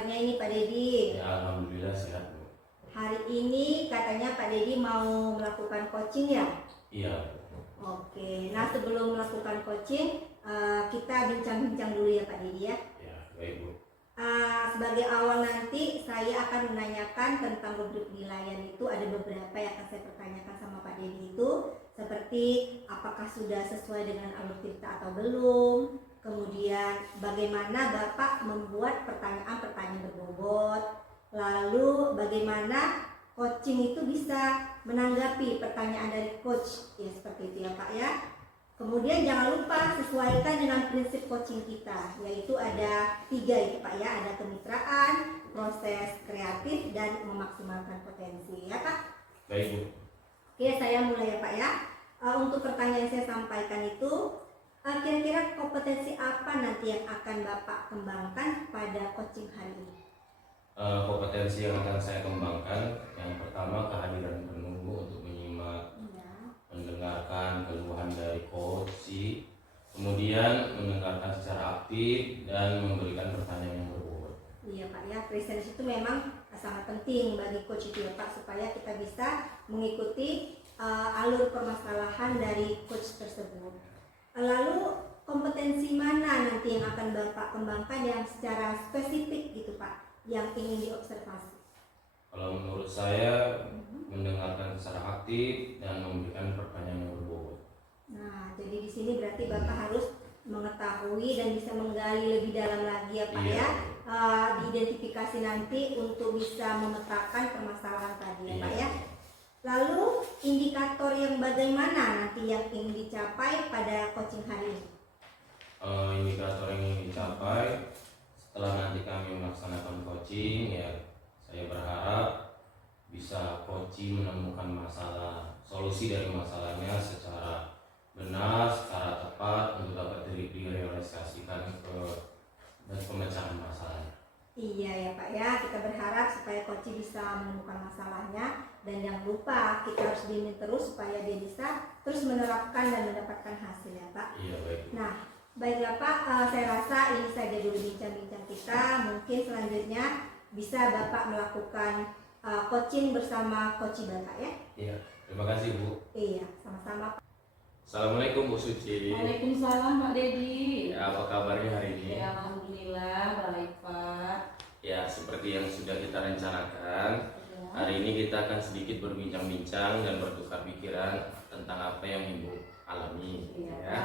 kabarnya ini Pak Dedi? Ya, alhamdulillah sehat, Bu. Hari ini katanya Pak Dedi mau melakukan coaching ya? Iya. Oke, nah sebelum melakukan coaching kita bincang-bincang dulu ya Pak Dedi ya. Ya, baik, Bu. Sebagai awal nanti saya akan menanyakan tentang rubrik penilaian. Itu ada beberapa yang akan saya pertanyakan sama Pak Dedi, itu seperti apakah sudah sesuai dengan alur cerita atau belum, kemudian bagaimana Bapak membuat pertanyaan-pertanyaan berbobot, lalu bagaimana coaching itu bisa menanggapi pertanyaan dari coach, ya seperti itu ya Pak ya. Kemudian jangan lupa sesuaikan dengan prinsip coaching kita, yaitu ada 3 itu Pak ya, ada kemitraan, proses kreatif, dan memaksimalkan potensi ya Pak. Baik, Bu. Oke, saya mulai ya Pak ya. Untuk pertanyaan yang saya sampaikan itu, kira-kira kompetensi apa nanti yang akan Bapak kembangkan pada coaching hari ini? Kompetensi yang akan saya kembangkan, yang pertama kehadiran penuh, Bu, untuk menyimak, mendengarkan keluhan dari coach, kemudian mendengarkan secara aktif dan memberikan pertanyaan yang berbobot. Iya Pak ya, presentasi itu memang sangat penting bagi coach itu ya Pak, supaya kita bisa mengikuti alur permasalahan dari coach tersebut. Lalu kompetensi mana nanti yang akan Bapak kembangkan yang secara spesifik gitu Pak, yang ingin diobservasi? Kalau menurut saya, mendengarkan secara aktif dan memberikan pertanyaan yang berbobot. Nah, jadi di sini berarti Bapak harus mengetahui dan bisa menggali lebih dalam lagi ya Pak ya, diidentifikasi nanti untuk bisa memetakan permasalahan tadi ya Pak ya. Lalu indikator yang bagaimana nanti yang ingin dicapai pada coaching hari ini? Indikator yang ingin dicapai setelah nanti kami melaksanakan coaching, ya saya berharap bisa coaching menemukan masalah, solusi dari masalahnya secara benar, secara tepat untuk dapat direalisasikan ke dan pemecahan masalahnya. Iya ya Pak ya, kita berharap supaya coaching bisa menemukan masalahnya, dan jangan lupa kita harus bimbing terus supaya dia bisa terus menerapkan dan mendapatkan hasil ya Pak. Iya, baik. Nah, baiklah Pak, saya rasa ini saja dulu bincang-bincang kita. Mungkin selanjutnya bisa Bapak melakukan coaching bersama coach Bapak ya. Iya, terima kasih, Bu. Iya, sama-sama Pak. Assalamualaikum, Bu Suci. Waalaikumsalam Pak Dedi. Ya, apa kabarnya hari ini? Ya, alhamdulillah baik Pak. Ya, seperti yang sudah kita rencanakan, Ya. hari ini kita akan sedikit berbincang-bincang dan bertukar pikiran tentang apa yang Ibu alami. Iya, Ya.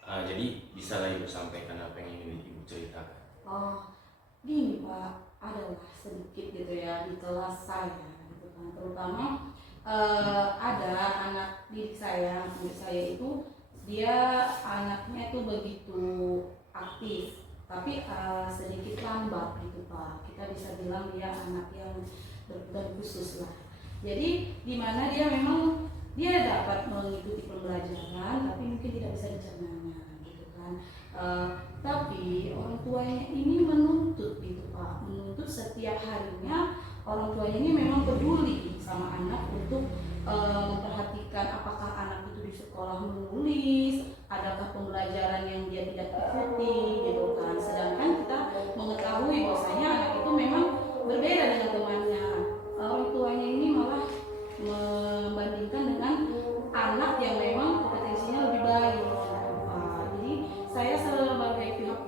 Pak. Jadi bisalah Ibu sampaikan apa yang ingin Ibu ceritakan. Oh, gini Pak, adalah sedikit gitu ya di kelas saya gitu kan. Terutama ada anak didik saya, itu dia anaknya itu begitu aktif, tapi sedikit lambat gitu Pak. Kita bisa bilang dia anak yang berkebutuhan khusus lah. Jadi di mana dia memang dia dapat mengikuti pembelajaran, tapi mungkin tidak bisa dicernanya gitu kan. Tapi orang tuanya ini menuntut gitu Pak, menuntut setiap harinya orang tuanya ini memang peduli sama anak untuk memperhatikan apakah anak itu di sekolah menulis, adakah pembelajaran yang dia tidak ikuti gitu kan. Sedangkan kita mengetahui bahwasanya anak itu memang berbeda dengan temannya. Orang tuanya ini malah membandingkan dengan anak yang memang kompetensinya lebih baik. Jadi saya sebagai pihak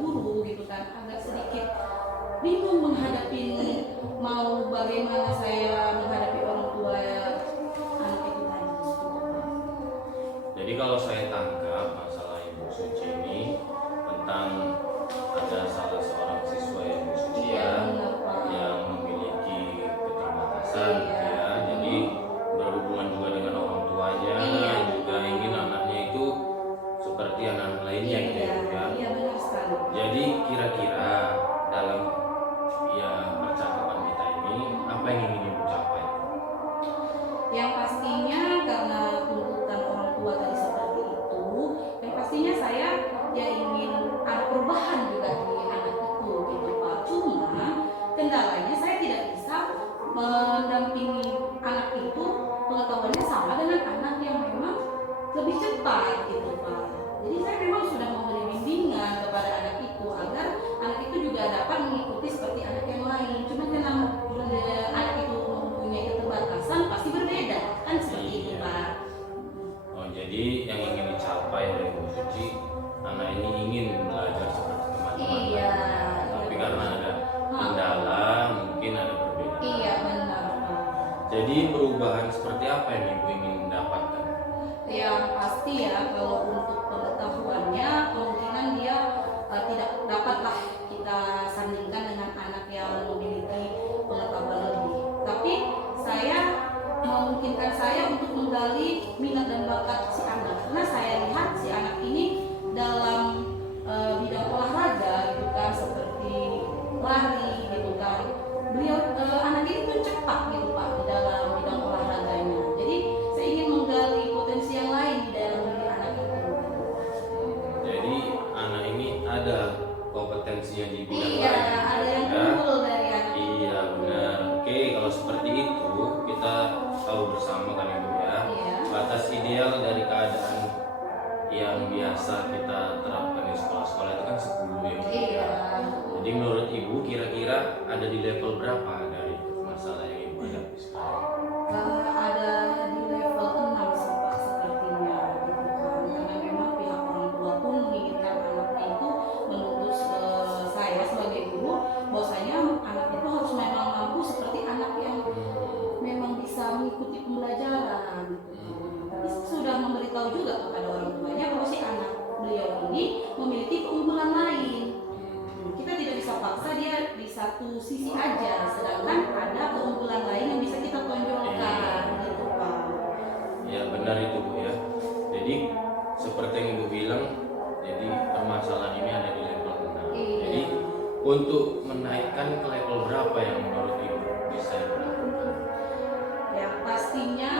guru gitu kan agak sedikit bingung menghadapi mau bagaimana saya menghadapi orang tua anak itu tadi gitu. Jadi kalau saya tangkap masalah Ibu Suci ini tentang ada salah seorang siswa Ibu Suci yang memiliki keterbatasan, ya. Jadi berhubungan juga dengan orang tuanya, juga ingin anaknya itu seperti anak lainnya gitu ya. Iya, benar sekali. Jadi kira-kira dalam percakapan kita ini apa yang ingin Ibu capai? Yang pastinya karena tuntutan orang tua tadi seperti itu, yang pastinya saya ya ingin ada perubahan juga di anak itu gitu Pak. Cuma kendalanya saya tidak bisa mendampingi anak itu pengetahuannya sama dengan anak yang memang lebih cepat gitu Pak. Jadi saya memang sudah memberi bimbingan kepada anak itu agar anak itu juga dapat mengikuti seperti anak ini ingin belajar seperti teman-teman Iya, lainnya. Tapi iya, karena benar. ada kendala, mungkin ada perbedaan. Iya benar Pak. Jadi perubahan seperti apa yang ibu ingin mendapatkan? Yang pasti ya kalau untuk pengetahuannya kemungkinan dia tidak dapatlah kita sandingkan dengan anak yang memiliki pengetahuan lebih. Tapi saya memungkinkan saya untuk menggali minat dan bakat si anak, karena saya lihat si anak ini dalam bidang olahraga gitu kan, seperti lari gitu kan. Beliau anak ini pun cepat gitu Pak di dalam bidang olahraganya. Jadi saya ingin menggali potensi yang lain di dalam diri anak itu. Jadi anak ini ada kompetensinya di bidang Iya, lain. ada yang Ya. unggul dari anak itu. Iya benar. Oke, kalau seperti itu kita tahu bersama kan ibu ya. Iya. Batas ideal dari keadaan yang biasa kita terapkan di sekolah-sekolah itu kan 10 ya. Bu. Iya. Jadi menurut ibu kira-kira ada di level berapa dari masalah yang ibu hadapi sekarang? Ada di level 6 sih Pak sepertinya gitu kan. Karena memang pihak orang tua pun menginginkan anaknya itu menuntut saya sebagai guru bahwasanya anak itu harus memang mampu seperti anak yang memang bisa mengikuti pembelajaran gitu. Tapi sudah memberitahu juga kepada orang tuanya bahwa si anak beliau ini memiliki keunggulan lain. Kita tidak bisa paksa dia di satu sisi aja, sedangkan ada keunggulan lain yang bisa kita tonjolkan gitu Pak. Ya benar itu Bu ya. Jadi seperti yang ibu bilang, jadi permasalahan ini ada di level 6. Iya. Jadi untuk menaikkan ke level berapa yang menurut ibu bisa dilakukan? Ya pastinya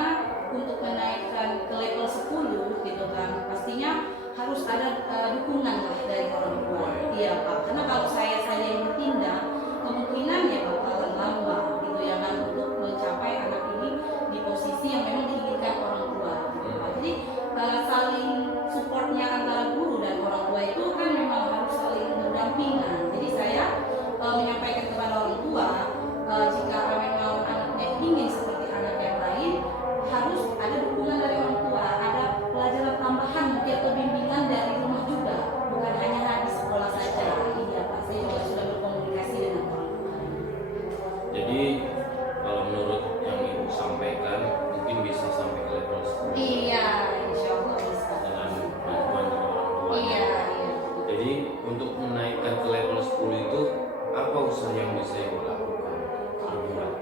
untuk menaikkan ke level 10 gitu kan, pastinya harus ada dukungan lah dari orang tua. Iya Pak, karena kalau saya yang bertindak, kemungkinan ya bakalan lama gitu ya kan untuk mencapai anak ini di posisi yang memang diinginkan orang tua. Gitu, Pak. Jadi saling supportnya antara guru dan orang tua itu kan memang harus saling berdampingan. Jadi saya menyampaikan kepada orang tua jika memang anaknya ingin seperti anak yang lain, harus ada dukungan dari orang tua, ada pelajaran tambahan mungkin atau bimbingan dari rumah juga, bukan hanya di sekolah saja. Iya Pak, saya juga sudah berkomunikasi dengan orang tua. Jadi kalau menurut yang ibu sampaikan mungkin bisa sampai ke level 10 Iya, insya Allah bisa. dengan bantuan dari orang tua. Iya, iya. Jadi untuk menaikkan ke level 10 itu apa usaha yang bisa ibu lakukan? Berbuat.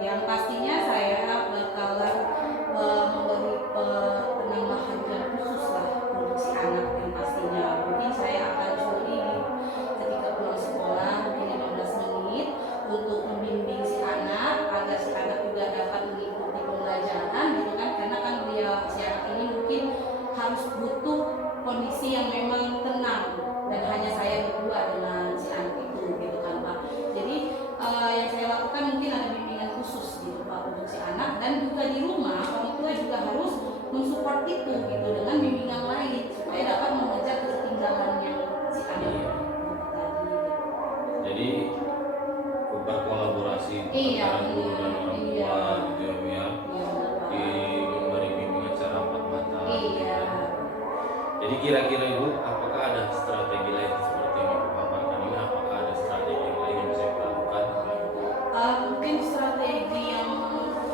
Yang pastinya saya bakalan memberi penambahan jam khusus lah untuk si anak yang pastinya. Mungkin saya akan curi ketika pulang sekolah mungkin 15 menit untuk membimbing si anak agar si anak juga dapat mengikuti pembelajaran gitu kan, karena kan dia si anak ini mungkin harus butuh kondisi yang memang tenang dan hanya saya berdua dengan si anak itu gitu kan Pak. Jadi yang saya lakukan mungkin ada bimbingan khusus gitu Pak untuk si anak, dan juga di rumah orang tua juga harus mensupport itu gitu dengan bimbingan lain supaya dapat mengejar ketertinggalan yang si anak tadi gitu. Jadi berkolaborasi Iya, antara guru dan orang tua iya. gitu ya Bu ya. Iya benar, Pak. Di memberi bimbingan secara empat mata. gitu Iya. ya. Jadi kira-kira ibu apakah ada strategi lain seperti yang ibu paparkan ini? Apakah ada strategi yang lain yang bisa ibu lakukan? Mungkin strategi yang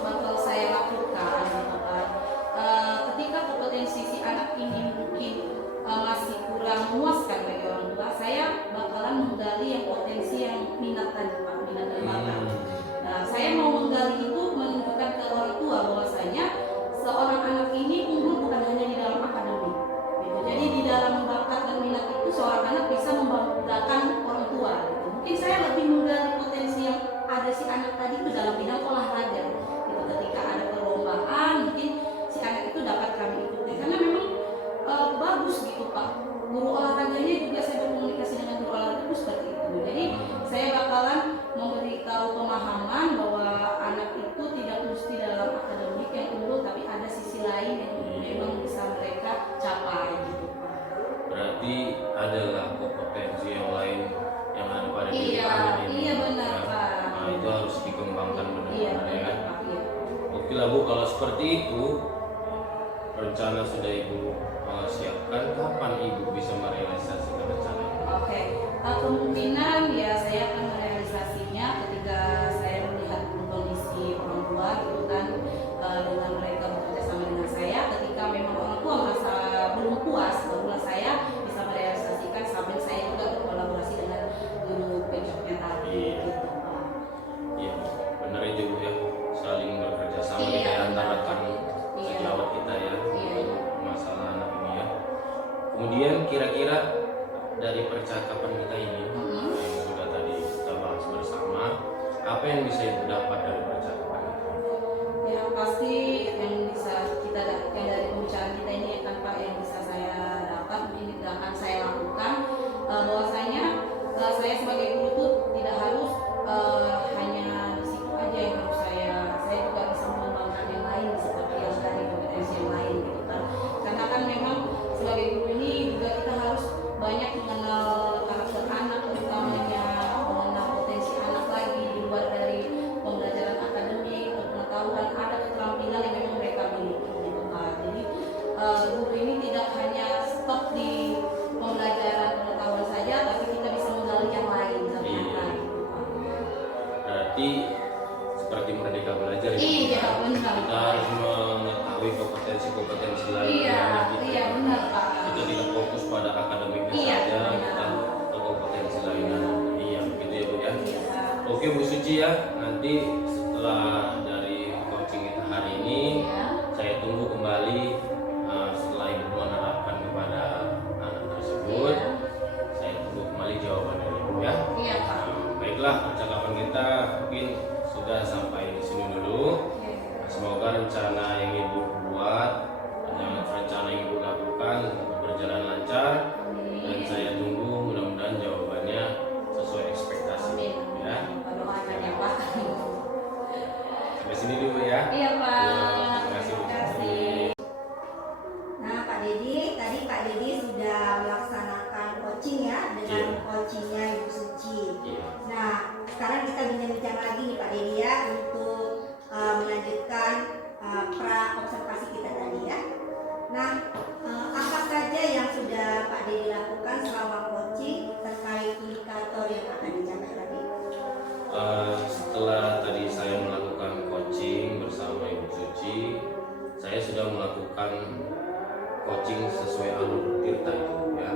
bakal saya lakukan gitu kan. Ketika kompetensi si anak ini mungkin masih kurang memuaskan bagi orang tua, saya bakalan menggali yang potensi yang minat tadi Pak, minat dan bakat. Nah, saya mau menggali itu menunjukkan ke orang tua bahwasanya seorang anak ini unggul bukan hanya di dalam akademik. Gitu. Jadi di dalam bakat dan minat itu seorang anak bisa membanggakan orang tua. Gitu. Mungkin saya lebih menggali potensi yang ada si anak tadi itu dalam bidang olahraga. Gitu. Ketika ada perlombaan, mungkin si anak itu dapat kami ikuti karena memang bagus gitu Pak. Guru olahraganya juga saya berkomunikasi dengan guru olahraga itu seperti itu. Jadi saya bakalan memberitahu pemahaman bahwa anak itu tidak mesti dalam akademik yang unggul, tapi ada sisi lain yang memang bisa mereka capai gitu Pak. Berarti adalah kompetensi yang lain yang ada pada diri Iya, anak ini. iya benar ya. Pak. Nah itu harus dikembangkan Iya benar-benar ya. benar Pak. Iya. Oke lah Bu, kalau seperti itu rencana sudah ibu siapkan, kapan ibu bisa merealisasikan Kemungkinan ya saya akan merealisasinya ketika saya melihat kondisi orang tua gitu kan, dengan mereka bekerja sama dengan saya. Ketika memang orang tua merasa belum puas, barulah saya bisa merealisasikan sambil saya juga berkolaborasi dengan guru PJJ tadi. Iya. Gitu, Pak. Iya, benar itu Bu ya, saling bekerja sama Iya, di antara benar. kan Iya. sejawat kita ya, Iya. masalah anak ini ya. Kemudian kira-kira dari percakapan kita ini Mhm. yang sudah tadi kita bahas bersama, apa yang bisa Ibu dapat dari percakapan itu? Ya pasti yang bisa kita dapatkan dari pembicaraan kita ini kan Pak, yang bisa saya dapat ini akan saya lakukan, bahwasanya saya sebagai guru tuh tidak harus hanya di situ aja yang harus saya juga bisa mengembangkan yang lain seperti yang dari kompetensi yang lain gitu kan. Karena kan memang sebagai guru ini juga kita harus banyak mengenal karakter anak, utamanya mengenal potensi anak lagi di luar dari pembelajaran akademik atau pengetahuan, ada keterampilan yang memang mereka miliki gitu kan. Jadi guru ini tidak hanya stop di pembelajaran pengetahuan saja, tapi kita bisa menggali yang lain ternyata Iya. gitu kan. Berarti seperti merdeka belajar ya, Iya, benar. kita harus mengetahui kompetensi-kompetensi lain Iya, dari anak kita. iya benar Pak. Kita tidak fokus pada akademiknya Iya, saja, benar. kita ke kompetensi lain. Iya, begitu ya Bu ya. Iya. Oke Bu Suci ya, nanti setelah dari coaching kita hari ini, Iya. saya tunggu kembali setelah Ibu menerapkan kepada anak tersebut. Iya. Saya tunggu kembali jawaban dari Ibu ya. Iya Pak. Baiklah, percakapan kita mungkin sudah sampai di sini dulu. Oke. Semoga rencana yang Ibu buat, rencana yang Ibu lakukan berjalan lancar, dan saya tunggu mudah-mudahan jawabannya sesuai ekspektasi. Amin. Ya, Doakan ya Pak. sampai sini dulu ya. Iya Pak. Terima kasih Bu Suci. Nah, Pak Dedi, tadi Pak Dedi sudah melaksanakan coaching ya dengan Iya. coachingnya Ibu Suci. Iya. Nah, sekarang kita bincang-bincang lagi nih Pak Dedi ya untuk melanjutkan pra observasi kita tadi ya. Nah, apa saja yang sudah Pak Dedi lakukan selama coaching terkait indikator yang akan dicapai tadi? Setelah tadi saya melakukan coaching bersama Ibu Suci, saya sudah melakukan coaching sesuai alur Tirta itu ya,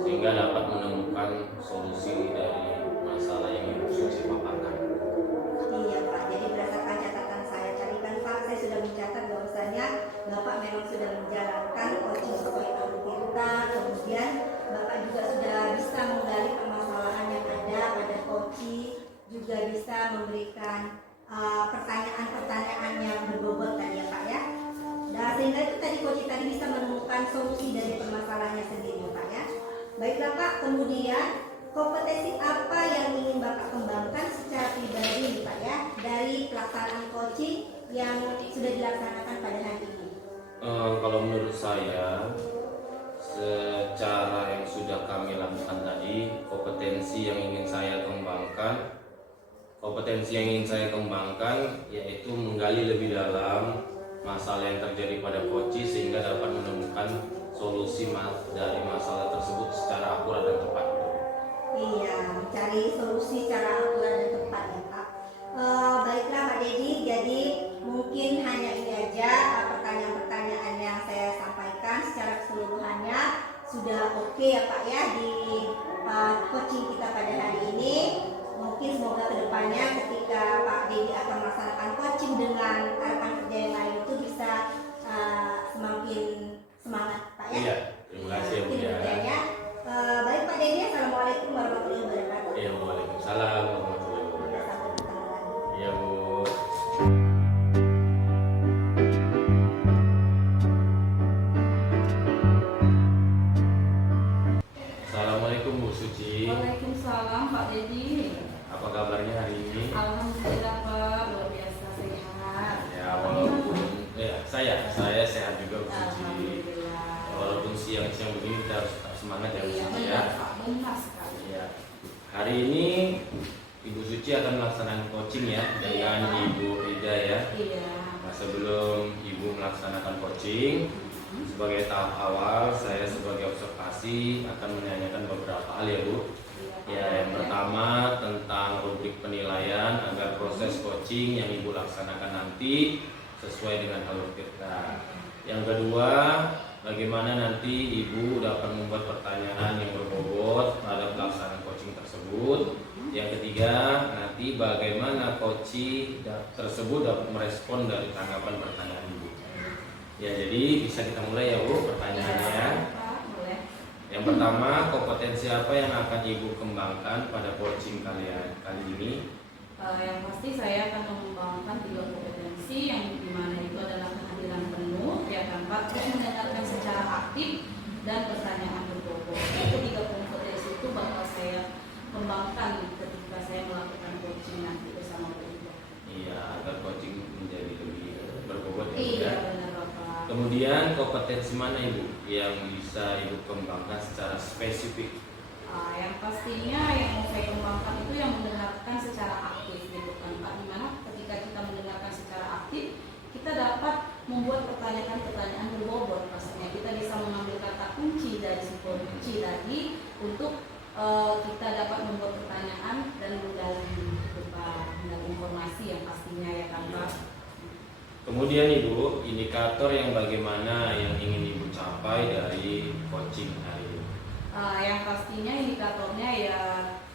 sehingga dapat menemukan solusi dari masalah yang Ibu Suci paparkan. Iya Pak, jadi berdasarkan catatan saya tadi kan Pak, saya sudah mencatat bahwasanya Bapak memang sudah menjalankan coaching sesuai alur Tirta, kemudian Bapak juga sudah bisa menggali permasalahan yang ada pada coaching, juga bisa memberikan pertanyaan-pertanyaan yang berbobot tadi ya Pak ya. Nah, sehingga itu tadi coaching tadi bisa menemukan solusi dari permasalahannya sendiri Pak ya. Baiklah Pak, kemudian kompetensi apa yang ingin Bapak kembangkan secara pribadi nih Pak ya dari pelaksanaan coaching yang sudah dilaksanakan pada hari ini? Kalau menurut saya, secara yang sudah kami lakukan tadi, kompetensi yang ingin saya kembangkan yaitu menggali lebih dalam masalah yang terjadi pada coaching sehingga dapat menemukan solusi dari masalah tersebut secara akurat dan tepat. Iya, mencari solusi secara akurat dan tepat ya Pak. Baiklah Pak Dedi, jadi mungkin hanya ini aja pertanyaan-pertanyaan yang saya sampaikan secara keseluruhannya sudah oke ya Pak ya di coaching kita pada hari ini. Mungkin semoga kedepannya ketika Pak Dedi akan melaksanakan coaching dengan rekan kerja yang lain itu bisa semakin semangat Pak ya. Iya, terima kasih ya Bu ya. Ya. Baik Pak Dedi, Assalamualaikum warahmatullahi wabarakatuh. Iya, Waalaikumsalam warahmatullahi wabarakatuh. Sampai ketemu lagi. Iya Bu. Assalamualaikum Bu Suci. Waalaikumsalam Pak Dedi. Apa kabarnya hari ini? Alhamdulillah Pak, luar biasa sehat. Ya, walaupun saya sehat juga Bu Suci. Alhamdulillah. Walaupun siang-siang begini kita harus tetap semangat ya Bu Iya Suci benar ya. Pak, benar sekali. Iya. Hari ini Ibu Suci akan melaksanakan coaching ya dengan Ibu Rida ya. Iya. Nah, sebelum Ibu melaksanakan coaching, sebagai tahap awal saya sebagai observasi akan menanyakan beberapa hal ya Bu. Iya. pertama tentang rubrik penilaian agar proses coaching yang Ibu laksanakan nanti sesuai dengan alur tirta. Yang kedua, bagaimana nanti Ibu dapat membuat pertanyaan yang berbobot pada pelaksanaan coaching tersebut. Yang ketiga, nanti bagaimana coaching tersebut dapat merespon dari tanggapan pertanyaan Ibu. Ya, jadi bisa kita mulai ya Bu pertanyaannya. Yang pertama, kompetensi apa yang akan Ibu kembangkan pada coaching kali ini? Yang pasti saya akan mengembangkan 3 kompetensi yang dimana itu adalah kehadiran penuh, ya kan Pak, terus mendengarkan secara aktif dan pertanyaan berbobot. Ketiga kompetensi itu bakal saya kembangkan ketika saya melakukan coaching nanti bersama Ibu. Iya, agar coaching menjadi lebih berbobot ya. Iya, benar Bapak. Kemudian kompetensi mana Ibu yang bisa Ibu kembangkan secara spesifik? Yang pastinya yang mau saya kembangkan itu yang mendengarkan secara aktif gitu kan Pak. Dimana ketika kita mendengarkan secara aktif, kita dapat membuat pertanyaan-pertanyaan berbobot. Pastinya kita bisa mengambil kata kunci dari si kunci tadi untuk kita dapat membuat pertanyaan dan menggali informasi yang pastinya ya kan Pak. Kemudian Ibu, indikator yang bagaimana yang ingin Ibu capai dari coaching hari ini? Yang pastinya indikatornya ya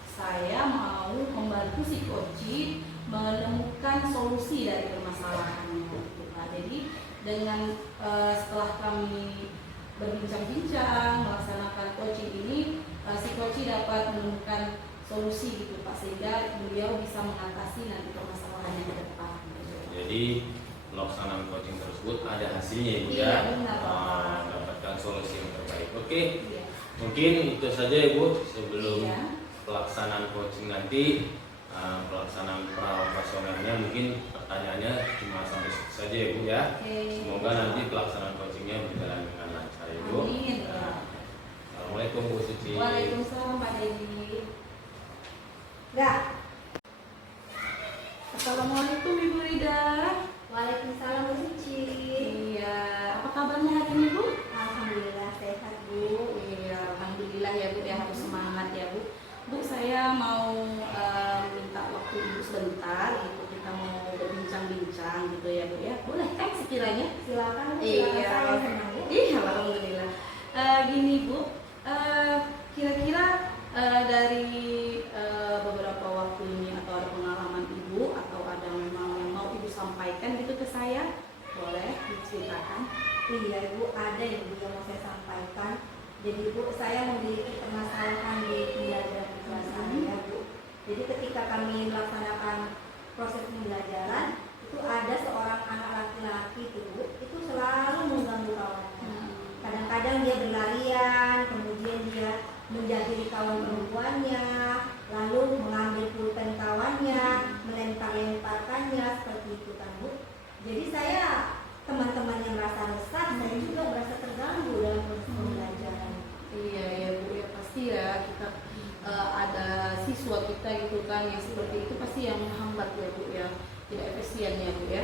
saya mau membantu si coach menemukan solusi dari permasalahannya gitu Pak. Jadi dengan setelah kami berbincang-bincang melaksanakan coaching ini, si coach dapat menemukan solusi gitu Pak, sehingga beliau bisa mengatasi nanti permasalahannya ke depan gitu. Jadi pelaksanaan coaching tersebut ada hasilnya Ibu Iya, ya, benar, Pak. dapatkan solusi yang terbaik. Oke, Iya. mungkin itu saja Ibu sebelum Iya. pelaksanaan coaching nanti. Pelaksanaan pra-operasionalnya mungkin pertanyaannya cuma sampai situ saja ya Bu ya. Oke. Semoga nanti pelaksanaan coachingnya berjalan dengan lancar ya Bu. Amin. Assalamualaikum Bu Suci. Waalaikumsalam Pak Dedi. Enggak. Assalamualaikum Ibu Rida. Waalaikumsalam Bu Suci. Iya, apa kabarnya hari ini Bu? Alhamdulillah sehat Bu. Iya, alhamdulillah ya Bu, ya harus semangat ya Bu. Bu, saya mau minta waktu Ibu sebentar, gitu kita mau berbincang-bincang gitu ya Bu ya. Boleh kan sekiranya? Silakan. Iya. Saya senang ya. Iya, alhamdulillah. Gini Bu, kira-kira dari beberapa waktu ini atau ada pengalaman Ibu atau ada memang yang mau Ibu sampaikan gitu ke saya, boleh diceritakan? Iya Ibu, ada yang mau saya sampaikan. Jadi Bu, saya memiliki permasalahan di pembelajaran di kelas saya Bu. Jadi ketika kami melaksanakan proses pembelajaran, itu ada seorang anak laki-laki itu Bu, itu selalu mengganggu kawannya. Kadang-kadang dia berlarian, kemudian dia menjadi kawan perempuannya, lalu mengambil pulpen kawannya, melempar-lemparkannya, seperti itu kan Bu. Jadi saya, teman-teman yang merasa resah, saya juga merasa terganggu dalam proses pembelajaran. Iya ya Bu, ya pasti ya kita ada siswa kita gitu kan yang seperti itu pasti yang menghambat ya Bu ya, tidak efisien ya Bu ya.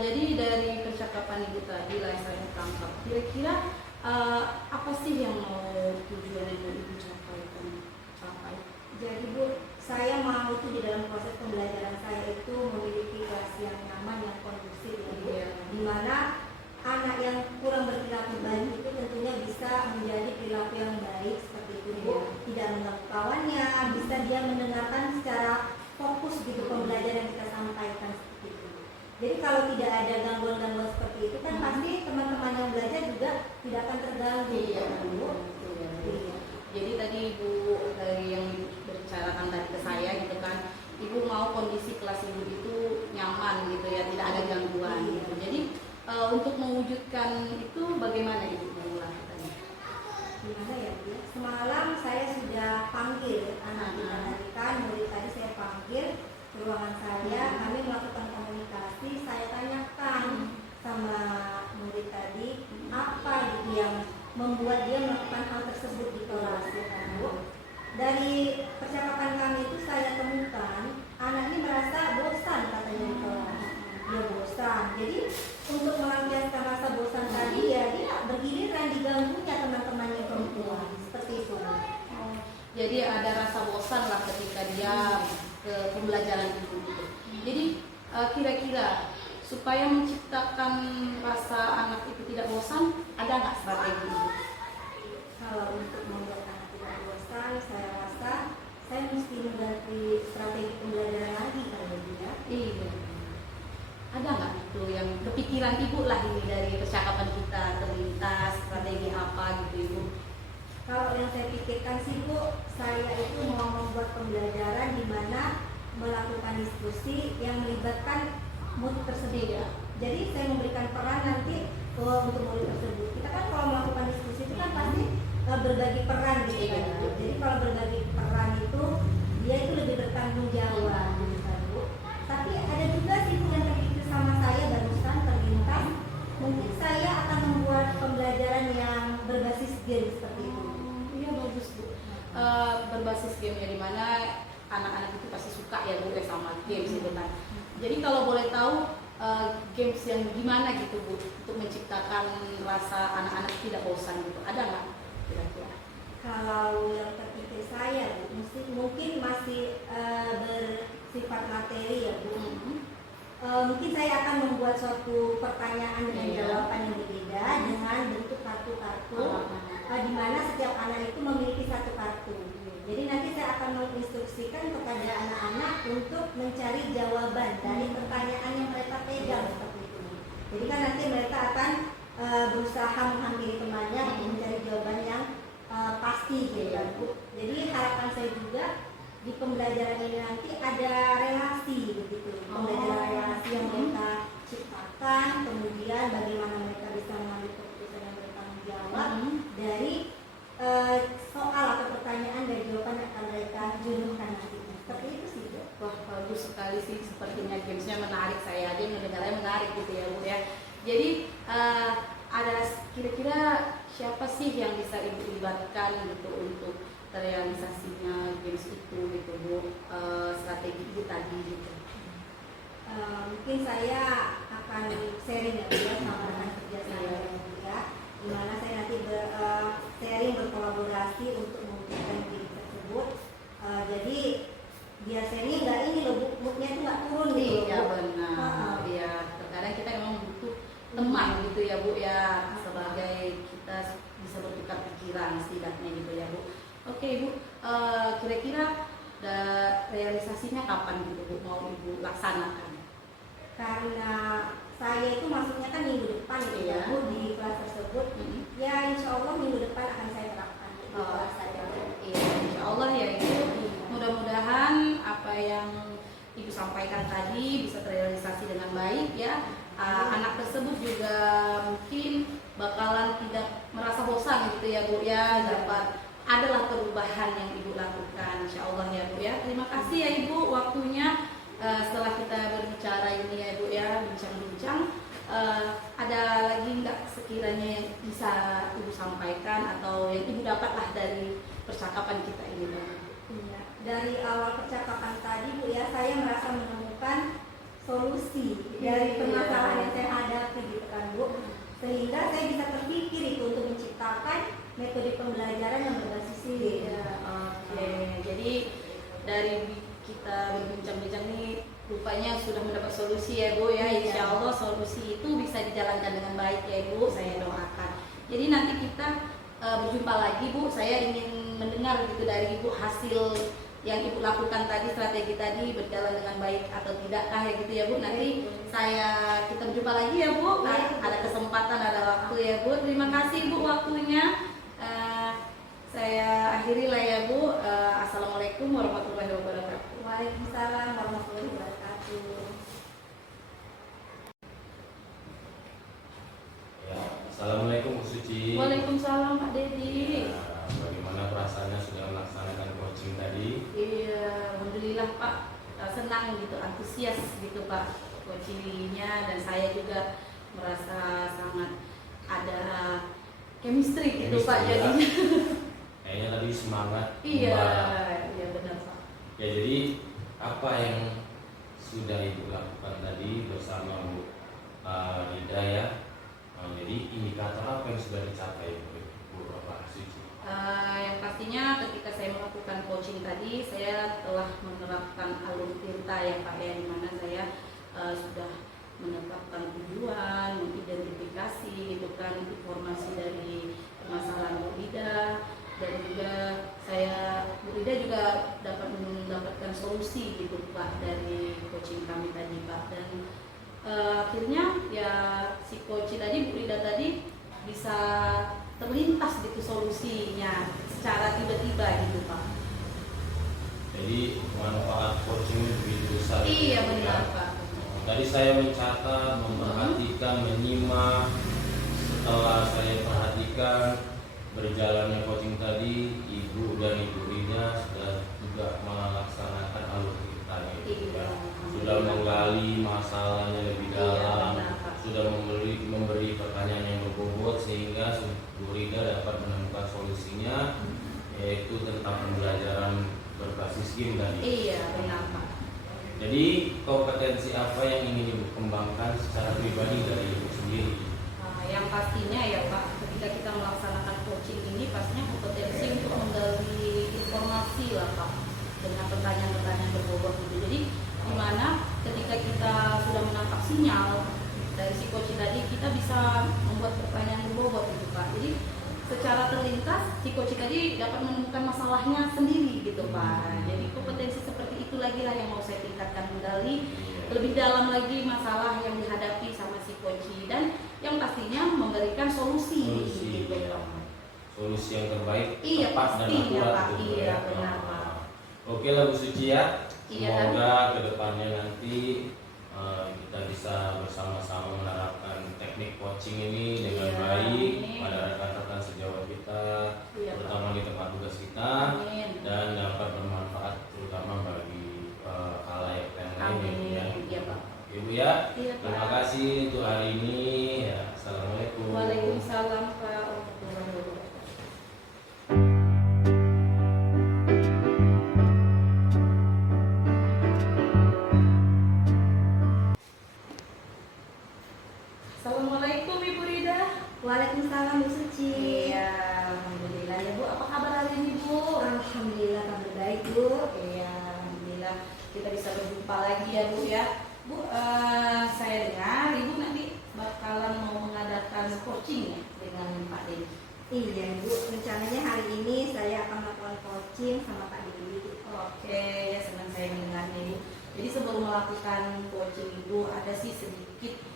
Jadi dari percakapan Ibu tadi lah saya tangkap, kira-kira apa sih yang mau tujuan yang mau Ibu capai? Jadi Bu, saya mau itu di dalam proses pembelajaran saya itu memiliki kelas yang nyaman, yang kondusif ya Bu. Iya. Di mana anak yang kurang berperilaku baik itu tentunya bisa menjadi perilaku yang baik seperti itu Bu. Iya. Tidak mengganggu kawannya, bisa dia mendengarkan secara fokus gitu pembelajaran yang kita sampaikan seperti itu. Jadi kalau tidak ada gangguan-gangguan seperti itu kan pasti teman-teman yang belajar juga tidak akan terganggu. Iya Bu. iya. Iya. Jadi tadi Ibu dari yang berbicarakan tadi ke saya gitu kan, Ibu mau kondisi kelas Ibu itu nyaman gitu ya, tidak ada gangguan gitu. Jadi untuk mewujudkan itu bagaimana Ibu melakukannya? Gimana ya Bu? Semalam saya sudah panggil anak kita tadi kan, murid tadi saya panggil ke ruangan saya, kami melakukan komunikasi, saya tanyakan sama murid tadi apa gitu yang membuat dia melakukan hal tersebut di kelas ya kan Bu. Dari percakapan kami itu saya temukan anak ini merasa bosan katanya di kelas. Dia bosan. Jadi untuk melampiaskan rasa bosan tadi ya dia bergiliran diganggunya teman-temannya perempuan seperti itu. Jadi ada rasa bosan lah ketika dia ke pembelajaran itu gitu. Jadi kira-kira supaya menciptakan rasa anak itu tidak bosan, ada nggak strategi? Kalau untuk membuat anak tidak bosan, saya rasa saya mesti mengganti strategi pembelajaran lagi kalau dia. Iya. Ada nggak itu yang kepikiran ibu lah ini dari percakapan kita terlintas strategi apa gitu ibu? Kalau yang saya pikirkan sih Bu, saya itu mau membuat pembelajaran di mana melakukan diskusi yang melibatkan murid tersebut. Iya. Jadi saya memberikan peran nanti untuk murid tersebut. Kita kan kalau melakukan diskusi itu kan pasti berbagi peran gitu kan. Iya. Jadi kalau berbagi peran itu dia itu lebih bertanggung jawab gitu kan Bu. Tapi ada juga sih Bu yang terpikir sama saya barusan terlintas. Mungkin saya akan membuat pembelajaran yang berbasis game seperti itu. Iya bagus Bu. Berbasis game ya, dimana anak-anak itu pasti suka ya Bu sama games itu kan. Jadi kalau boleh tahu games yang gimana gitu Bu untuk menciptakan rasa anak-anak tidak bosan gitu, ada nggak kira-kira? Kalau yang terpikir saya Bu, mungkin masih bersifat materi ya Bu. Mungkin saya akan membuat suatu pertanyaan dengan jawaban yang berbeda dengan bentuk kartu-kartu, di mana setiap anak itu memiliki satu kartu. Jadi nanti saya akan menginstruksikan kepada anak-anak untuk mencari jawaban dari pertanyaan yang mereka pegang seperti itu. Jadi kan nanti mereka akan berusaha menghampiri temannya untuk mencari jawaban yang pasti gitu kan Bu. Jadi harapan saya juga di pembelajaran ini nanti ada relasi begitu, pembelajaran relasi yang mereka ciptakan, kemudian bagaimana mereka bisa mengambil keputusan yang bertanggung jawab dari soal atau pertanyaan dan jawaban yang akan mereka juruhkan nantinya. Seperti itu sih Bu. Wah bagus sekali sih, sepertinya gamesnya menarik, saya aja mendengarnya menarik gitu ya Bu ya. Jadi ada kira-kira siapa sih yang bisa ibu libatkan gitu untuk terrealisasinya games itu gitu Bu, strategi ibu tadi gitu. Mungkin saya akan sharing ya Bu ya sama rekan kerja saya ya, di mana saya nanti sharing berkolaborasi untuk mewujudkan game tersebut. Jadi biar sharing nggak ini loh Bu, moodnya itu nggak turun gitu. Iya benar. Iya, terkadang kita memang butuh teman gitu ya Bu ya, sebagai kita bisa bertukar pikiran setidaknya gitu ya Bu. Oke Bu, kira-kira realisasinya kapan gitu Bu mau ibu laksanakan? Karena saya itu masuknya kan minggu depan gitu ya Bu di kelas tersebut. Ya insya Allah minggu depan akan saya terapkan di kelas saya. Iya, insya Allah ya itu. Mudah-mudahan apa yang ibu sampaikan tadi bisa terrealisasi dengan baik ya. Anak tersebut juga mungkin bakalan tidak merasa bosan gitu ya Bu ya, dapat adalah perubahan yang ibu lakukan insya Allah ya Bu ya. Terima kasih ya Ibu waktunya. Setelah kita berbicara ini ya Bu ya, bincang-bincang, ada lagi nggak sekiranya yang bisa ibu sampaikan atau yang ibu dapatlah dari percakapan kita ini Bu? Iya. Dari awal percakapan tadi Bu ya, saya merasa menemukan solusi dari permasalahan yang saya hadapi gitu kan Bu, sehingga saya bisa terpikir itu untuk menciptakan metode pembelajaran yang berbasis ini. Oke, jadi dari kita berbincang-bincang ini rupanya sudah mendapat solusi ya Bu ya. Insya Allah solusi itu bisa dijalankan dengan baik ya Bu, saya doakan. Jadi nanti kita berjumpa lagi Bu, saya ingin mendengar gitu dari Ibu hasil yang ibu lakukan tadi, strategi tadi berjalan dengan baik atau tidakkah ya gitu ya Bu. Nanti kita berjumpa lagi ya Bu, ada kesempatan, ada waktu ya Bu. Terima kasih Bu waktunya. Saya akhiri lah ya Bu. Assalamualaikum warahmatullahi wabarakatuh. Waalaikumsalam warahmatullahi wabarakatuh. Ya, Assalamualaikum Bu Suci. Waalaikumsalam Pak Dedi. Bagaimana perasaannya sudah melaksanakan coaching tadi? Iya, alhamdulillah Pak, senang gitu, antusias gitu Pak coachingnya, dan saya juga merasa sangat ada chemistry gitu Pak Ya. jadinya. Kayaknya tadi semangat. Iya benar Pak. Ya, jadi apa yang sudah ibu lakukan tadi bersama Bu Ida ya? Jadi indikator apa yang sudah dicapai Bu Bapak Suci? Yang pastinya ketika saya melakukan tadi saya telah menerapkan alur tirta ya Pak ya, di mana saya sudah menetapkan tujuan, mengidentifikasi gitu kan informasi dari permasalahan Bu Ida, dan juga Bu Ida juga dapat mendapatkan solusi gitu Pak dari coaching kami tadi Pak, dan akhirnya ya si coach tadi Bu Ida tadi bisa terlintas gitu solusinya secara tiba-tiba gitu Pak. Jadi manfaat coaching begitu besar. Iya benar Pak. Tadi saya mencatat, memperhatikan, menyimak. Setelah saya perhatikan berjalannya coaching tadi, Ibu dan Ibu Rina sudah juga melaksanakan alur ceritanya, ya. Sudah menggali masalahnya lebih dalam, sudah memberi pertanyaan yang berbobot sehingga Bu Rina dapat menemukan solusinya, yaitu tentang pembelajaran berbasis game tadi. Iya benar Pak. Jadi kompetensi apa yang ingin Ibu kembangkan secara pribadi dari Ibu sendiri? Yang pastinya ya Pak, ketika kita melaksanakan coaching ini pastinya kompetensi untuk menggali informasi lah Pak, dengan pertanyaan-pertanyaan berbobot gitu. Jadi dimana ketika kita sudah menangkap sinyal dari si coaching tadi, kita bisa membuat pertanyaan berbobot gitu Pak. Jadi secara terlintas si coaching tadi dapat menemukan masalahnya sendiri gitu Pak. Jadi kompetensi seperti itu lagi lah yang mau saya tingkatkan, menggali lebih dalam lagi masalah yang dihadapi sama si coaching, dan yang pastinya memberikan solusi gitu ya. Pak. Solusi yang terbaik, Iya tepat dan pastinya akurat Pak. gitu, Iya ya. benar Pak. Oke lah Bu Suci ya. Iya. Semoga kedepannya nanti kita bisa bersama-sama menerapkan teknik coaching ini dengan Iya, baik amin. pada rekan-rekan sejawat kita, Iya, terutama di tempat tugas kita, Amin. dan dapat bermanfaat terutama bagi khalayak yang lain ya. Iya Pak. Ibu ya, Iya, Pak. terima kasih untuk hari ini. Ya, assalamualaikum. Waalaikumsalam Pak warahmatullahi wabarakatuh. Assalamualaikum Ibu Rida. Waalaikumsalam Bu Suci. Iya, alhamdulillah ya Bu. Apa kabar hari ini Bu? Alhamdulillah kabar baik Bu. Iya, alhamdulillah kita bisa berjumpa lagi ya Bu ya. Bu, saya dengar Ibu nanti bakalan mau mengadakan coaching ya dengan Pak Dedi. Iya Bu, rencananya hari ini saya akan melakukan coaching sama Pak Dedi. Oke, ya senang saya mendengarnya Ibu. Jadi sebelum melakukan coaching itu ada sih sedikit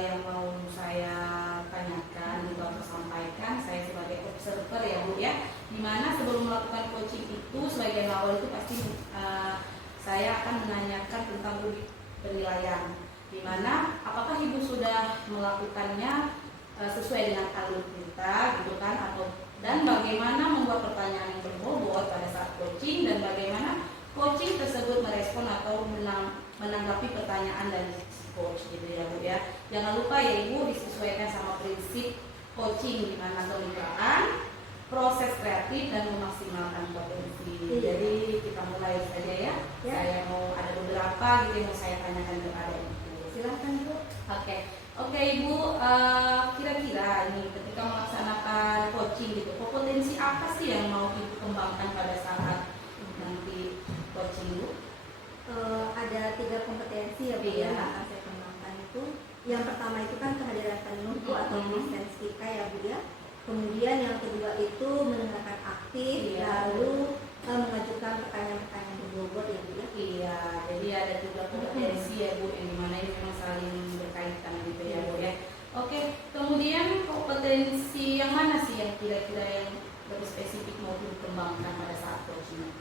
yang mau saya tanyakan juga atau sampaikan. Saya sebagai observer ya Bu ya, dimana sebelum melakukan coaching itu sebagian awal itu pasti saya akan menanyakan tentang penilaian, dimana apakah Ibu sudah melakukannya sesuai dengan alur kita gitu kan, atau dan bagaimana membuat pertanyaan yang berbobot pada saat coaching, dan bagaimana coaching tersebut merespon atau menanggapi pertanyaan dari coach gitu ya Bu ya. Jangan lupa ya Ibu disesuaikan sama prinsip coaching, di mana kemitraan, proses kreatif, dan memaksimalkan potensi. Iya. Jadi kita mulai saja ya. Saya mau ada beberapa gitu yang mau saya tanyakan kepada Ibu. Silakan Bu. Oke Ibu, kira-kira nih ketika melaksanakan coaching gitu, kompetensi apa sih yang mau Ibu kembangkan pada saat nanti coaching Bu? Ada 3 kompetensi ya Bu Iya. yang akan saya kembangkan itu. Yang pertama itu kan kehadiran penuh Bu atau presence kita ya Bu ya. Kemudian yang kedua itu mendengarkan aktif, Iya. lalu mengajukan pertanyaan-pertanyaan berbobot ya Bu ya. Iya, jadi ada 3 kompetensi ya Bu, yang dimana ini memang saling berkaitan gitu ya Bu ya. Oke, kemudian kompetensi yang mana sih yang kira-kira yang lebih spesifik mau dikembangkan pada saat coaching?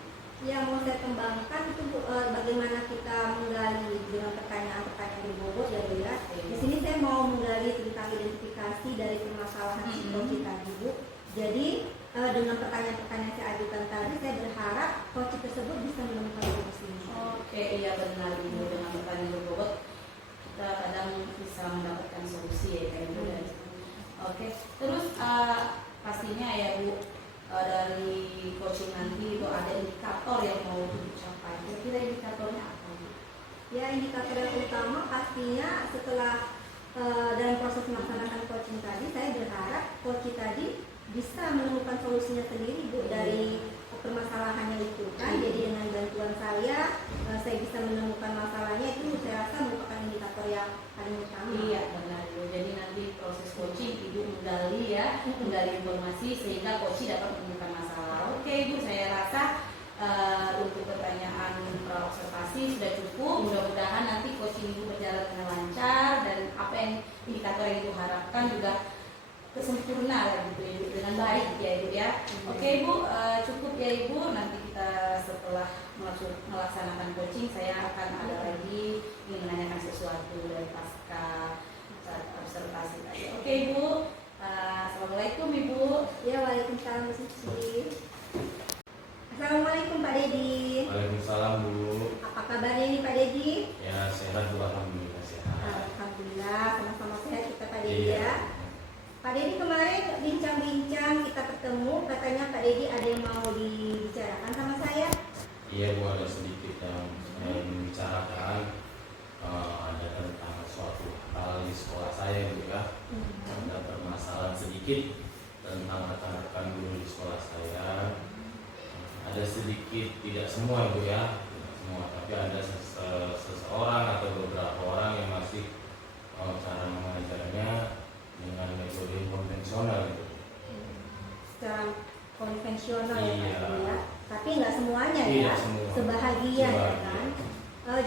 Yang mau saya kembangkan itu Bu, bagaimana kita menggali dengan pertanyaan-pertanyaan berbobot ya Bu ya. Di sini saya mau menggali tentang identifikasi dari permasalahan psikologi tadi Bu. Jadi dengan pertanyaan-pertanyaan yang saya ajukan tadi, saya berharap coach tersebut bisa menemukan solusinya. Oke, iya benar Ibu, dengan pertanyaan berbobot kita kadang bisa mendapatkan solusi ya kayak gitu. Oke, terus pastinya ya Bu, dari coaching nanti itu ada indikator yang mau dicapai. Kira-kira indikatornya apa Bu? Ya, indikator yang utama pastinya setelah dalam proses melaksanakan coaching tadi, saya berharap coach tadi bisa menemukan solusinya sendiri Bu, dari permasalahannya itu kan. Jadi dengan bantuan saya bisa menemukan masalahnya, itu saya rasa merupakan indikator yang paling utama. Iya benar Bu. Jadi nanti proses coaching Ibu menggali informasi sehingga coach dapat menemukan masalah. Oke Bu, saya rasa untuk pertanyaan observasi sudah cukup. Mudah-mudahan nanti coaching Ibu berjalan dengan lancar dan apa yang indikator yang Ibu harapkan juga sempurna lah gitu Ibu, dengan baik ya Ibu ya. Oke Ibu, cukup ya Ibu. Nanti kita setelah melaksanakan coaching saya akan ada lagi ingin menanyakan sesuatu dari pasca observasi tadi. Oke Ibu, assalamualaikum Ibu. Ya, waalaikumsalam Bu Suci. Assalamualaikum Pak Dedi. Waalaikumsalam Bu. Apa kabarnya nih Pak Dedi? Ya sehat Bu, alhamdulillah sehat. Alhamdulillah, sama-sama sehat kita Pak Dedi Iya. ya. Pak Dedi kemarin bincang-bincang kita ketemu, katanya Pak Dedi ada yang mau dibicarakan sama saya. Iya Bu, ada sedikit yang saya ingin bicarakan. Ada tentang suatu hal di sekolah saya Bu ya. Ada permasalahan sedikit tentang rekan-rekan guru di sekolah saya. Ada sedikit, tidak semua Bu ya, tidak semua, tapi ada seseorang atau beberapa orang yang masih cara mengajarnya dengan metode konvensional gitu. Secara konvensional ya Iya. Pak Dedi ya. Tapi nggak semuanya Tidak ya, semua. sebahagian ya Sebahagian. kan.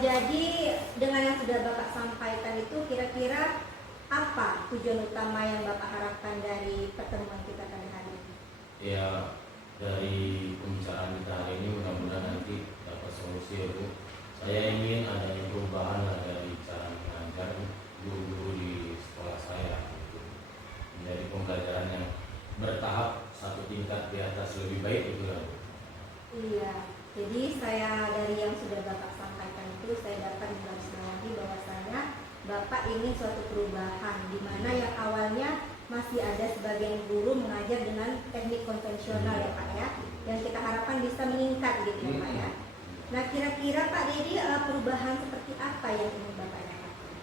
Jadi dengan yang sudah Bapak sampaikan itu, kira-kira apa tujuan utama yang Bapak harapkan dari pertemuan kita kali hari ini? Ya, dari pembicaraan kita hari ini mudah-mudahan nanti dapat solusi ya Bu. Saya ingin adanya perubahan lah dari cara mengajar guru-guru di sekolah saya gitu. Menjadi pembelajaran yang bertahap satu tingkat di atas lebih baik itu ya Bu. Iya, jadi saya dari yang sudah Bapak sampaikan itu saya dapat menggarisbawahi bahwasanya Bapak ingin suatu perubahan di mana yang awalnya masih ada sebagian guru mengajar dengan teknik konvensional ya Pak ya, yang kita harapkan bisa meningkat gitu ya Pak ya. Nah kira-kira Pak Dedi perubahan seperti apa yang ingin Bapak dapatkan?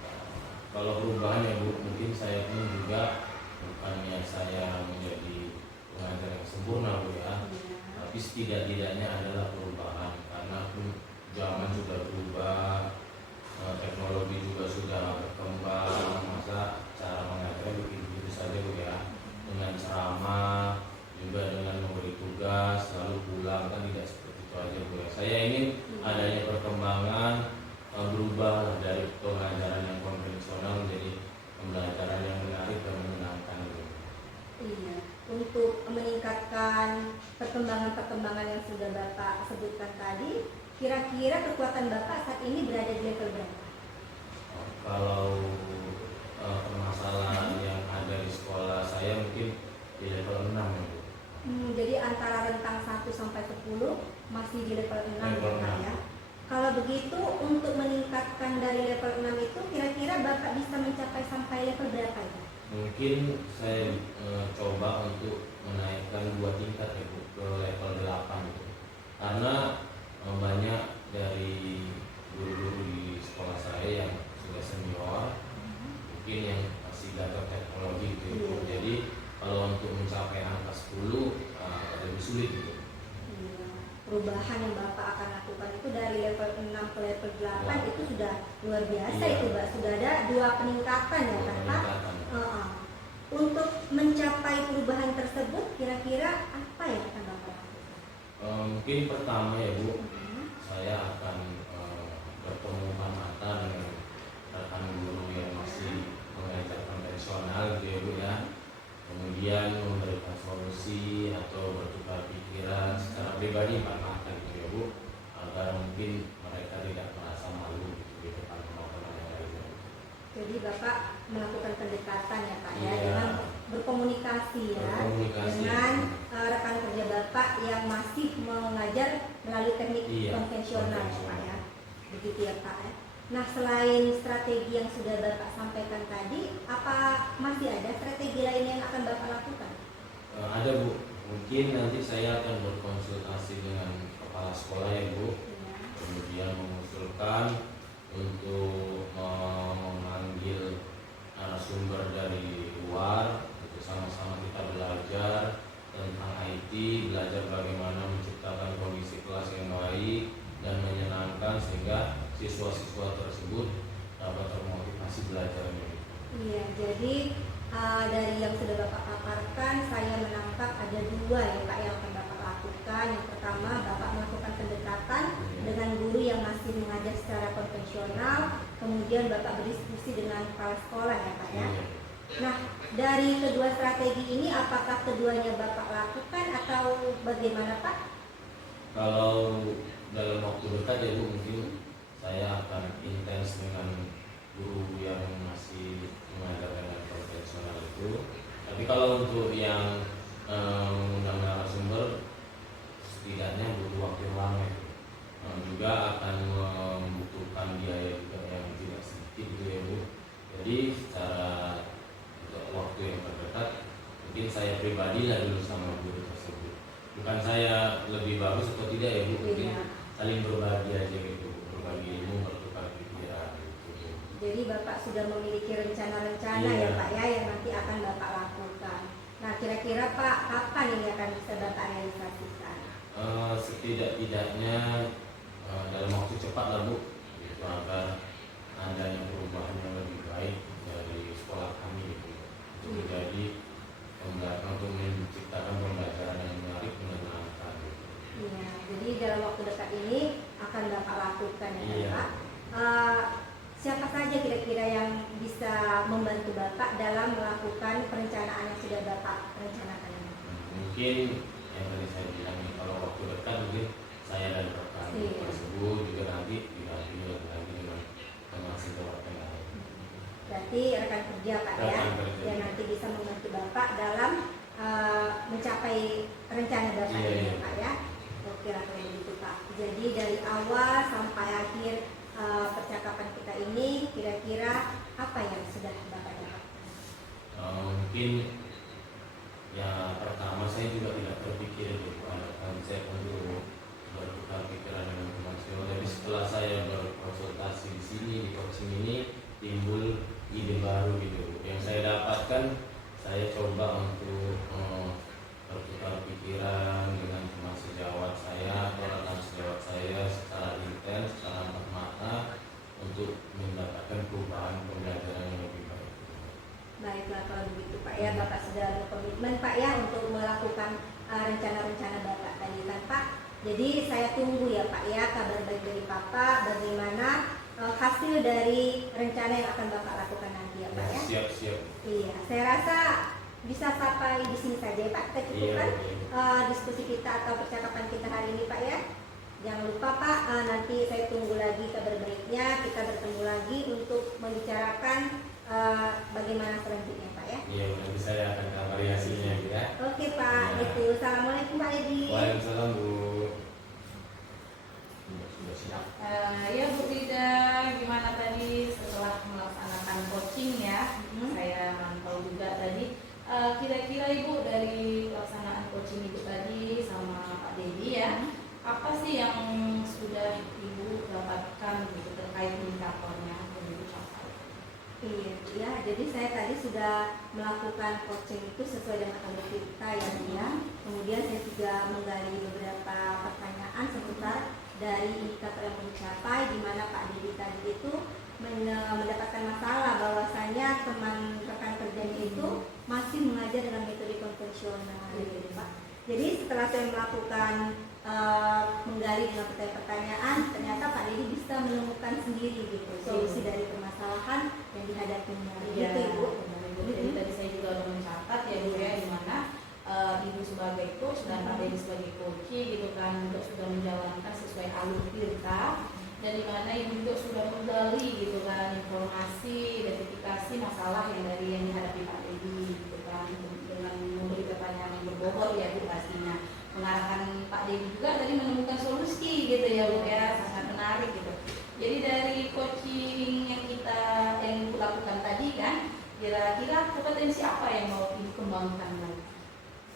Kalau perubahan ya Bu, mungkin saya pun juga bukannya saya menjadi pengajar yang sempurna Bu ya, tapi setidak-tidaknya adalah perubahan karena pun zaman sudah berubah, teknologi juga sudah berkembang, masa cara mengajar begitu saja Bu ya, dengan ceramah juga dengan memberi tugas lalu pulang, kan tidak seperti itu aja Bu ya. Saya ingin adanya perkembangan, berubah dari pengajaran yang konvensional menjadi pembelajaran yang menarik dan menyenangkan Bu. Iya, untuk meningkatkan perkembangan-perkembangan yang sudah Bapak sebutkan tadi, kira-kira kekuatan Bapak saat ini berada di level berapa? Kalau permasalahan yang ada di sekolah saya mungkin di level 6 ya Bu. Jadi antara rentang 1 sampai 10 masih di level 6 ya Level Pak 6. ya. Kalau begitu untuk meningkatkan dari level 6 itu kira-kira Bapak bisa mencapai sampai level berapa ya? Mungkin saya coba untuk menaikkan 2 tingkat ya Bu, ke level 8 gitu. Karena banyak dari guru-guru di sekolah saya yang sudah senior, mungkin yang masih belajar teknologi gitu ya Bu. Jadi kalau untuk mencapai angka 10 lebih sulit gitu. Iya. Perubahan yang Bapak akan lakukan itu dari level 6 ke level 8 itu sudah luar biasa. Iya. Itu Mbak, sudah ada 2 peningkatan ya kan Pak? Peningkatan. Untuk mencapai perubahan tersebut kira-kira apa yang akan Bapak lakukan? Mungkin pertama ya Bu, saya akan bertemukan mata dengan rekan guru yang masih mengajar konvensional gitu ya Bu ya. Kemudian memberikan solusi atau bertukar pikiran secara pribadi empat mata gitu ya Bu, agar mungkin mereka tidak merasa malu gitu di depan teman-teman yang lainnya. Jadi Bapak melakukan pendekatan ya Pak ya, Iya. dengan berkomunikasi ya, Berkomunikasi. dengan rekan kerja Bapak yang masih mengajar melalui teknik Iya, konvensional ya konvensional. Pak ya, begitu ya Pak ya. Nah selain strategi yang sudah Bapak sampaikan tadi, apa masih ada strategi lain yang akan Bapak lakukan? Ada Bu, mungkin nanti saya akan berkonsultasi dengan kepala sekolah ya Bu, Ya. kemudian mengusulkan untuk memanggil narasumber dari luar, itu sama-sama kita belajar tentang IT, belajar bagaimana menciptakan masih belajar gitu. Iya, jadi dari yang sudah Bapak paparkan, saya menangkap ada dua ya Pak yang akan Bapak lakukan. Yang pertama, Bapak melakukan pendekatan dengan guru yang masih mengajar secara konvensional, kemudian Bapak berdiskusi dengan kepala sekolah ya Pak ya. Iya. Nah, dari kedua strategi ini, apakah keduanya Bapak lakukan atau bagaimana Pak? Kalau dalam waktu dekat ya Bu, mungkin saya akan intens dengan guru yang masih mengajar dengan konvensional itu. Tapi kalau untuk yang mengundang narasumber, setidaknya butuh waktu yang lama itu. Juga akan membutuhkan biaya juga yang tidak sedikit gitu ya Bu. Jadi secara untuk waktu yang terdekat, mungkin saya pribadi lah dulu sama guru tersebut. Bukan saya lebih bagus atau tidak ya Bu, mungkin Iya. saling berbagi aja gitu, berbagi ilmu, bertukar pikiran gitu. Jadi Bapak sudah memiliki rencana-rencana Iya. ya Pak ya yang nanti akan Bapak lakukan. Nah, kira-kira Pak, kapan ini akan bisa Bapak realisasikan? Setidak-tidaknya dalam waktu cepat lah Bu, gitu, agar adanya perubahan yang lebih baik dari sekolah kami gitu, untuk menjadi untuk menciptakan pembelajaran yang menarik, menyenangkan gitu. Iya, jadi dalam waktu dekat ini akan Bapak lakukan ya Iya. Pak. Siapa saja kira-kira yang bisa membantu Bapak dalam melakukan perencanaan yang sudah Bapak rencanakan ini? Mungkin yang tadi saya bilang nih, kalau waktu dekat mungkin saya dan rekan Iya. tersebut juga nanti didampingi lagi dengan teman sejawat yang lain. Berarti rekan kerja Pak ya, Rekan kerja. yang nanti bisa membantu Bapak dalam mencapai rencana Bapak Iya, ini iya. Pak ya. Oke lah kalau begitu Pak. Jadi dari awal sampai akhir percakapan kita ini, kira-kira apa yang sudah Bapak dapatkan? Mungkin ya pertama saya juga tidak terpikir itu ada konsep untuk bertukar pikiran dengan teman sejawat. Jadi setelah saya berkonsultasi di sini, di coaching ini, timbul ide baru gitu. Yang saya dapatkan, saya coba untuk bertukar pikiran dengan teman sejawat saya atau rekan sejawat saya secara intens, secara empat mata untuk mendapatkan perubahan pembelajaran yang lebih baik. Baiklah kalau begitu Pak ya, Bapak sudah berkomitmen Pak ya untuk melakukan rencana-rencana Bapak tadi kan Pak. Jadi saya tunggu ya Pak ya kabar baik dari Bapak bagaimana hasil dari rencana yang akan Bapak lakukan nanti ya Pak ya. Siap-siap. Iya, saya rasa bisa sampai di sini saja ya Pak. Kita cukupkan diskusi kita atau percakapan kita hari ini Pak ya. Jangan lupa Pak, nanti saya tunggu lagi kabar baiknya. Kita bertemu lagi untuk membicarakan bagaimana selanjutnya Pak ya. Iya, nanti saya akan kabari hasilnya ya. Oke Pak, Ya. gitu. Assalamualaikum Pak Edi. Waalaikumsalam Bu. Sudah siap. Ya Bu Rida, gimana tadi setelah melaksanakan coaching ya? Saya mantau juga tadi. Kira-kira Ibu dari pelaksanaan coaching Ibu tadi sama Pak Dedi ya, apa sih yang sudah Ibu dapatkan gitu terkait indikatornya yang Ibu capai? Iya, ya. Jadi saya tadi sudah melakukan coaching itu sesuai dengan alur kita ya dia. Kemudian saya juga menggali beberapa pertanyaan seputar dari indikator yang dicapai, di mana Pak Dedi tadi itu mendapatkan masalah bahwasanya teman rekan kerjanya itu masih mengajar dengan metode konvensional gitu Pak. Jadi setelah saya melakukan menggali dengan pertanyaan, ternyata Pak Dedi bisa menemukan sendiri gitu solusi dari permasalahan yang dihadapinya. Gitu Ibu. Jadi tadi saya juga udah mencatat ya Bu ya, di mana Ibu sebagai coach dan Pak Dedi sebagai coach gitu kan, untuk sudah menjalankan sesuai alur kita, dan di mana Ibu juga sudah menggali gitu kan informasi, identifikasi masalah yang dihadapi Pak Dedi gitu kan, dengan memberi pertanyaan yang berbobot ya Bu pastinya, mengarahkan Pak Dedi juga tadi menemukan solusi gitu ya Bu ya, sangat menarik gitu. Jadi dari coaching yang Ibu lakukan tadi kan, kira-kira kompetensi apa yang mau Ibu kembangkan lagi?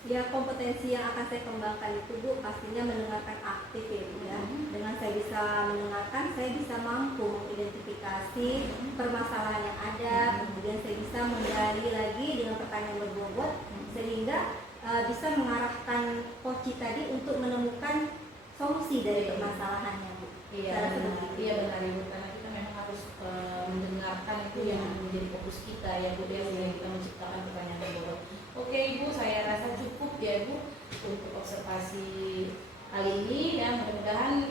Ya, kompetensi yang akan saya kembangkan itu Bu pastinya mendengarkan aktif ya Bu ya. Dengan saya bisa mendengarkan, saya bisa mampu mengidentifikasi permasalahan yang ada, kemudian saya bisa menggali lagi dengan pertanyaan berbobot sehingga bisa mengarahkan coach tadi untuk menemukan solusi dari permasalahannya Bu. Iya benar Ibu, karena kita memang harus mendengarkan itu yang menjadi fokus kita ya Bu ya, sehingga kita menciptakan pertanyaan terburuk. Oke Ibu, saya rasa cukup ya Bu untuk observasi kali ini, dan mudah-mudahan